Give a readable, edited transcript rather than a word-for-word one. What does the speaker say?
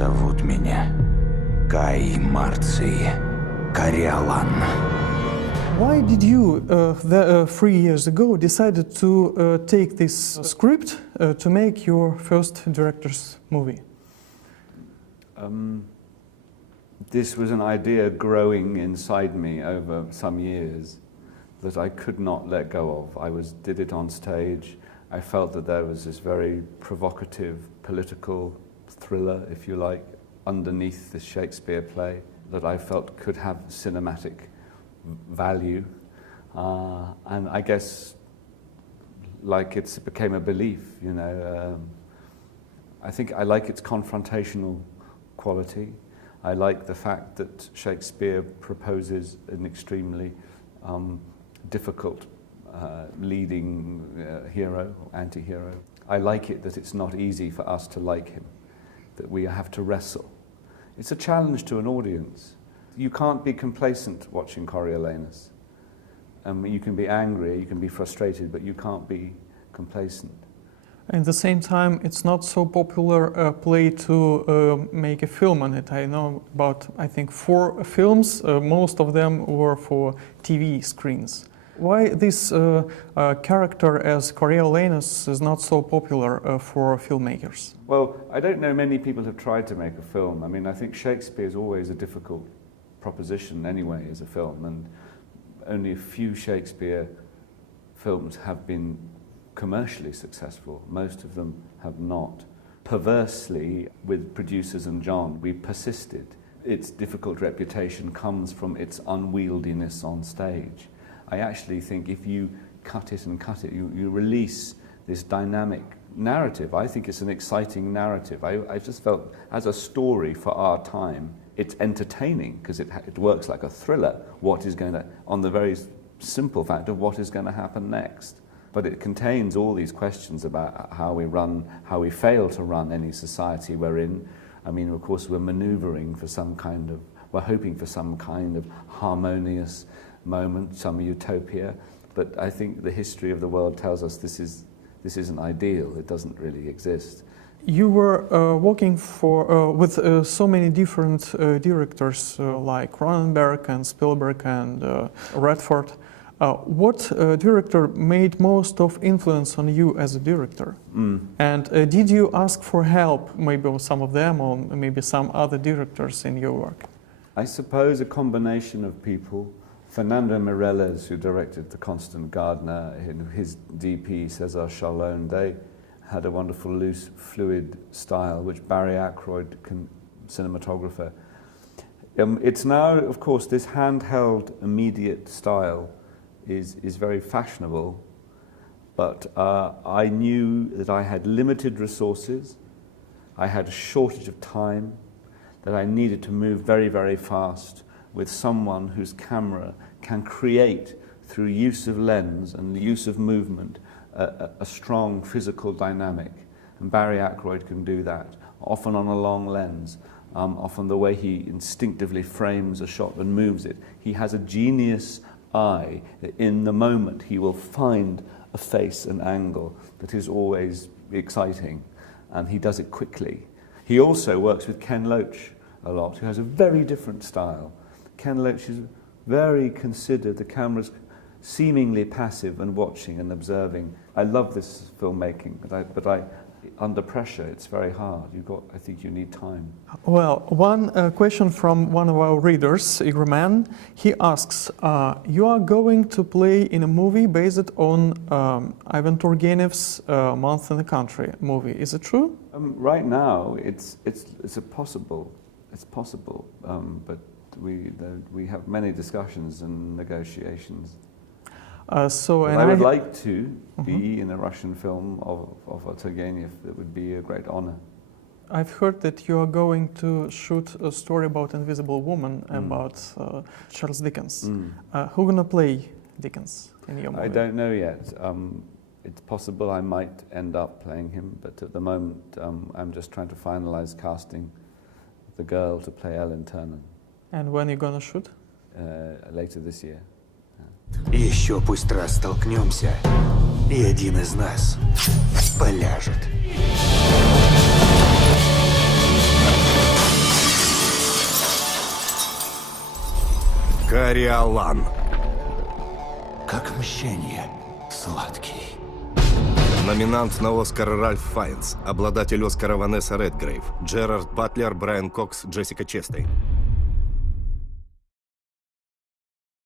Зовут меня Кай Марций Кориолан. Why did you, 3 years ago, decided to take this script to make your first director's movie? This was an idea growing inside me over some years that I could not let go of. Did it on stage. I felt that there was this very provocative political thriller, if you like, underneath this Shakespeare play that I felt could have cinematic value. And I guess, like it became a belief, you know. I think I like its confrontational quality. I like the fact that Shakespeare proposes an extremely difficult leading hero, anti-hero. I like it that it's not easy for us to like him, that we have to wrestle. It's a challenge to an audience. You can't be complacent watching Coriolanus. You can be angry, you can be frustrated, but you can't be complacent. At the same time, it's not so popular play to make a film on it. I know about, I think, 4 films. Most of them were for TV screens. Why this character as Coriolanus is not so popular for filmmakers? Well, I don't know many people have tried to make a film. I mean, I think Shakespeare is always a difficult proposition anyway as a film, and only a few Shakespeare films have been commercially successful. Most of them have not. Perversely, with producers and John, we persisted. Its difficult reputation comes from its unwieldiness on stage. I actually think if you cut it, you release this dynamic narrative. I think it's an exciting narrative. I just felt, as a story for our time, it's entertaining because it works like a thriller. On the very simple fact of what is going to happen next. But it contains all these questions about how we fail to run any society we're in. I mean, of course, we're hoping for some kind of harmonious moment, some utopia. But I think the history of the world tells us this isn't ideal. It doesn't really exist. You were working with so many different directors like Cronenberg and Spielberg and Redford. What director made most of influence on you as a director? And did you ask for help, maybe with some of them or maybe some other directors in your work? I suppose a combination of people. Fernando Meirelles, who directed The Constant Gardener, his DP, Cesar Chalon, they had a wonderful, loose, fluid style, which Barry Ackroyd, cinematographer. It's now, of course, this handheld, immediate style is very fashionable, but I knew that I had limited resources, I had a shortage of time, that I needed to move very, very fast with someone whose camera can create, through use of lens and the use of movement, a strong physical dynamic. And Barry Ackroyd can do that, often on a long lens, often the way he instinctively frames a shot and moves it. He has a genius eye. In the moment he will find a face and angle that is always exciting, and he does it quickly. He also works with Ken Loach a lot, who has a very different style. Ken Loach is very considered, the camera's seemingly passive and watching and observing. I love this filmmaking, but under pressure it's very hard. I think you need time. Well, one question from one of our readers, Igor Man. He asks, you are going to play in a movie based on Ivan Turgenev's Month in the Country movie. Is it true? Right now it's possible, but we have many discussions and negotiations. I would like to be in a Russian film of Turgenev. It would be a great honor. I've heard that you are going to shoot a story about Invisible Woman about Charles Dickens. Who's going to play Dickens in your movie? I don't know yet. It's possible I might end up playing him, but at the moment I'm just trying to finalize casting the girl to play Ellen Turner. And when are you going to shoot? Later this year. Еще пусть раз столкнемся, и один из нас поляжет. Кориолан. Как мщение, сладкий. Номинант на Оскар Рэйфом Файнсом, обладатель Оскара Ванесса Редгрейв, Джерард Батлер, Брайан Кокс, Джессика Честейн.